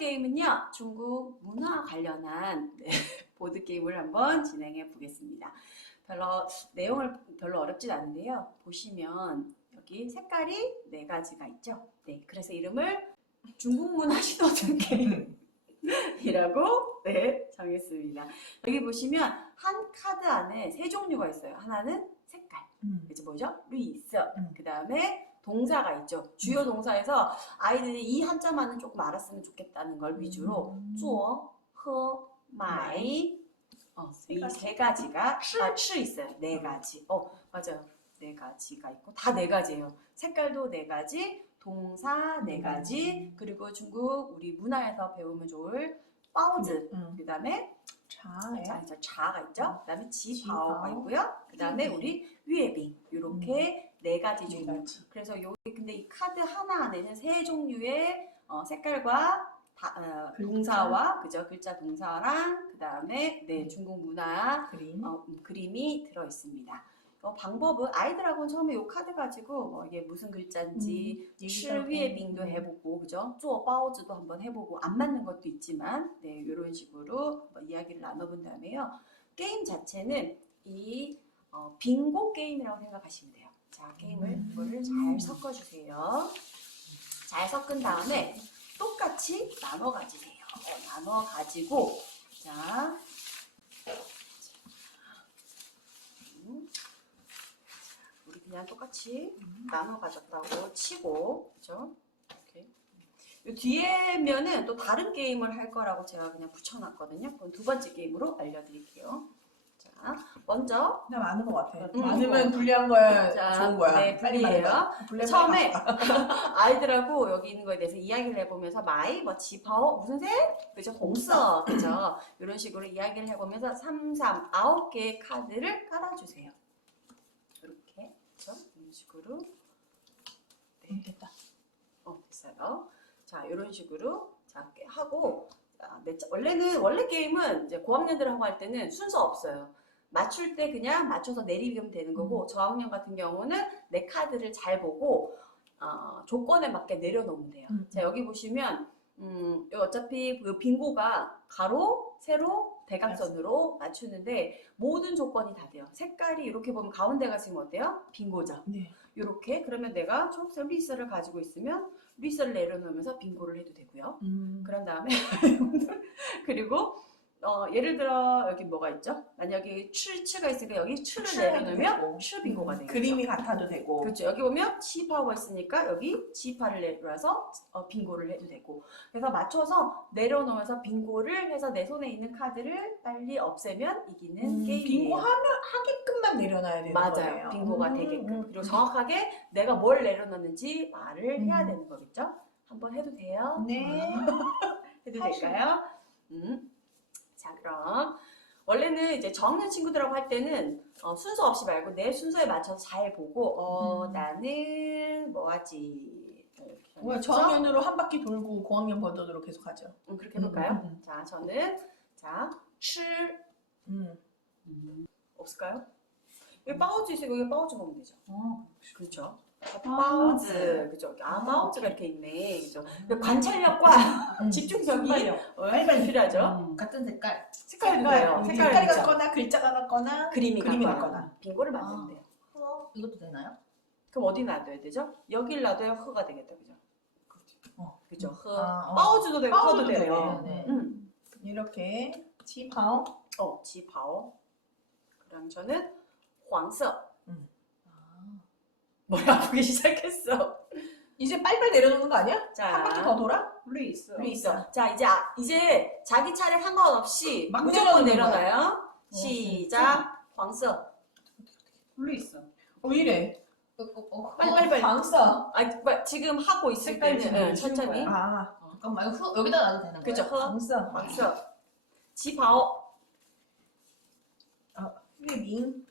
게임은요, 중국 문화 관련한 네, 보드 게임을 한번 진행해 보겠습니다. 별로 내용을 별로 어렵진 않은데요. 보시면 여기 색깔이 네 가지가 있죠. 네, 그래서 이름을 중국 문화 신호등 게임이라고 네 정했습니다. 여기 보시면 한 카드 안에 세 종류가 있어요. 하나는 색깔, 음. 그죠 뭐죠? 루이스. 음. 그 다음에 동사가 있죠. 주요 동사에서 아이들이 이 한자만은 조금 알았으면 좋겠다는 걸 위주로 음. 做, 허, 마이 어, 세이 가지. 세 가지가 다, 치 있어요. 네 가지. 어, 맞아요. 네 가지가 있고 다 네 가지예요. 색깔도 네 가지, 동사 네 가지, 그리고 중국 우리 문화에서 배우면 좋을 빠오즈. 음. 그다음에 자예요. 자, 이제 자가 있죠. 그다음에 지파오. 있고요. 그다음에 음. 우리 위에빙 이렇게 네 가지 네 종류. 가지. 그래서 여기 근데 이 카드 하나 안에는 세 종류의 어, 색깔과 다, 어, 글자. 동사와 그죠 글자 동사랑 그 다음에 네 음. 중국 문화 그림. 어, 음, 그림이 들어 있습니다. 어, 방법은 아이들하고는 처음에 이 카드 가지고 뭐 이게 무슨 글자인지 음, 실 얘기하고. 위에 빙도 해보고 그죠? 쪼 빠오즈도 한번 해보고 안 맞는 것도 있지만 네 이런 식으로 이야기를 나눠본 다음에요. 게임 자체는 이 어, 빙고 게임이라고 생각하시면 돼요. 자 게임을 음. 이거를 잘 섞어주세요. 잘 섞은 다음에 똑같이 나눠 가지세요. 어, 나눠 가지고 자. 음. 우리 그냥 똑같이 나눠 가졌다고 치고 그죠? 이렇게 요 뒤에 면은 또 다른 게임을 할 거라고 제가 그냥 붙여놨거든요. 그건 두 번째 게임으로 알려드릴게요. 자, 먼저 나 많은 것 같아. 음. 많으면 불리한 거야. 자, 좋은 거야. 네, 빨리 불리해요. 말해봐. 처음에. 아이들하고 여기 있는 거에 대해서 이야기를 해보면서 마이, 뭐 지파오, 무슨 색? 그죠? 공서, 그죠? 이런 식으로 이야기를 해보면서 3, 3, 9개의 카드를 깔아주세요. 이렇게, 그죠? 이런 식으로. 음, 됐다. 어, 됐어요. 자, 이런 식으로 자, 이렇게 하고 자, 내 차- 원래는 원래 게임은 이제 고학년들하고 할 때는 순서 없어요. 맞출 때 그냥 맞춰서 내리면 되는 음. 거고 저학년 같은 경우는 내 카드를 잘 보고 어, 조건에 맞게 내려놓으면 돼요. 음. 자, 여기 보시면 음, 요 어차피 그 빙고가 가로, 세로, 대각선으로 맞추는데 모든 조건이 다 돼요. 색깔이 이렇게 보면 가운데가 지금 어때요? 빙고죠. 네. 이렇게 그러면 내가 초록색 리스를 가지고 있으면 리스를 내려놓으면서 빙고를 해도 되고요. 음. 그런 다음에 그리고 어, 예를 들어 여기 뭐가 있죠? 만약에 출, 츠가 있으니까 여기 추를 내려놓으면 되고. 추 빙고가 되겠죠. 그림이 같아도 되고. 그렇죠. 여기 보면 지파가 있으니까 여기 지파를 내려서 어, 빙고를 해도 되고. 그래서 맞춰서 내려놓으면서 빙고를 해서 내 손에 있는 카드를 빨리 없애면 이기는 음, 게임이에요. 빙고 하면 하게끔만 내려놔야 되는 맞아요. 거예요. 빙고가 음, 되게끔. 음. 그리고 정확하게 내가 뭘 내려놓는지 말을 해야 음. 되는 거겠죠? 한번 해도 돼요? 네. 해도. 될까요? 음. 자, 그럼 원래는 이제 저학년 친구들하고 할 때는 어, 순서 없이 말고 내 순서에 맞춰서 잘 보고 어, 음. 나는 뭐 하지? 이렇게 뭐야, 저학년으로 한 바퀴 돌고 고학년 버전으로 계속 하죠. 음, 그렇게 해볼까요? 음, 음, 자, 저는 자, 칠 음. 없을까요? 여기 빠우즈 있으니까 여기 빠우즈 먹으면 되죠. 어. 그렇죠. 아, 빠우즈, 그죠? 아, 아, 빠우즈가 이렇게 있네, 그죠? 그 관찰력과 음. 집중력이 순발력. 빨리빨리 필요하죠. 음. 같은 색깔. 색깔도 색깔, 돼요. 색깔이 색깔이 있죠. 같거나 글자가 같거나 그림이, 그림이 같거나. 같거나. 빙고를 만들면 아. 돼요. 어, 이것도 되나요? 그럼 어디 놔둬야 되죠? 여길 놔둬야 허가 되겠다, 그죠? 어. 그죠? 허. 아, 어. 빠우즈도 되고 허도 되네요. 되네요. 네. 음. 이렇게 지파오 어, 지파오. 그럼 저는 황色. 머리 아프기 시작했어. 이제 빨리빨리 내려놓는 거 아니야? 자. 한 바퀴 더 돌아? 루이스. 우리 있어. 자, 이제, 아, 이제 자기 차를 상관없이 무조건 내려놓는 거야. 어, 시작. 광석. 루이스. 어, 이래. 어, 어, 빨리빨리. 방사. 아, 뭐, 지금 하고 있을 때는 응, 천천히. 거야. 아, 잠깐만 후, 여기다 놔도 되는 거야? 그죠? 허, 방사. 광석. 지바오. 위빙.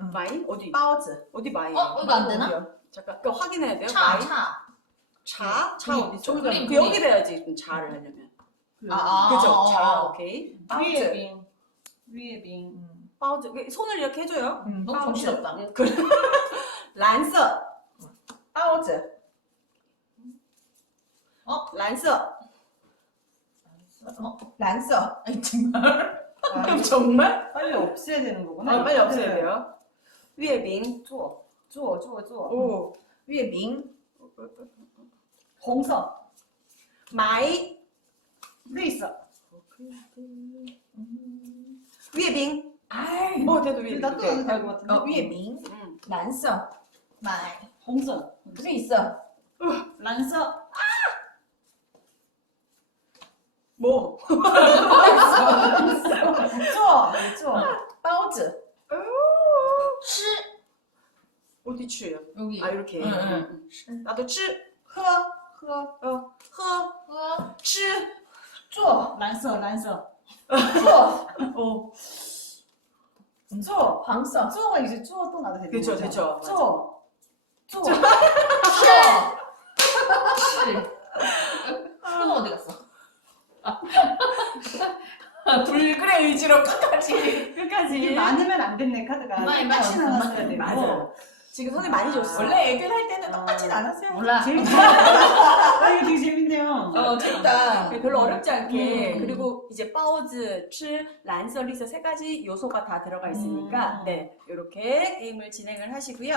많이. 마이? 어디? 빠오즈. 어디 마이? 어, 이거 안 되나? 잠깐, 그거 확인해야 돼요. 차, 마이? 차. 차? 차 그림, 어디 있어? 그 그림. 여기 돼야지 그럼 차를 하려면. 아, 아, 그죠? 아, 차, 아. 오케이. 빠오즈. 빙. 위에 빙. 음. 빠우즈, 손을 이렇게 해줘요. 음, 너무 빠오즈. 정신없다. 응, 그, 란서. 빠오즈. 란서. 어? 란서. 아니 정말. 아, 정말? 빨리 없애야 되는 거구나. 아, 빨리 없애야 돼요. 月饼做做做做哦，月饼，红色，买，绿色，月饼，哎，哦对对对，哦。月饼，嗯，蓝色，买，红色，绿色，蓝色。摸，做做。包子， 치 어디 치예요? 여기. 아 이렇게. 응, 응. 나도 치 허, 허, 어, 허, 어, 치. 쪼. 란서, 란서. 쪼. 어. 쪼. 방써. 쪼가 이제 쪼또 나도 되는 그쵸, 거죠. 그쵸. 쪼. 쪼. 쪼. 쪼. 어디 갔어? 불굴의 의지로 끝까지 이게 끝까지. 많으면 안 됐네 카드가 많이 똑같이 많이 나왔어야 되고 맞아요. 지금 선생님 많이 줬어. 원래 애들 할 때는 똑같진 아. 않았어요 몰라 재밌다 아 이거 되게 재밌네요 어 재밌다 네, 별로 어렵지 않게 음. 그리고 이제 파우즈, 츠, 란서, 리서 세 가지 요소가 다 들어가 있으니까 음. 네 이렇게 게임을 진행을 하시고요.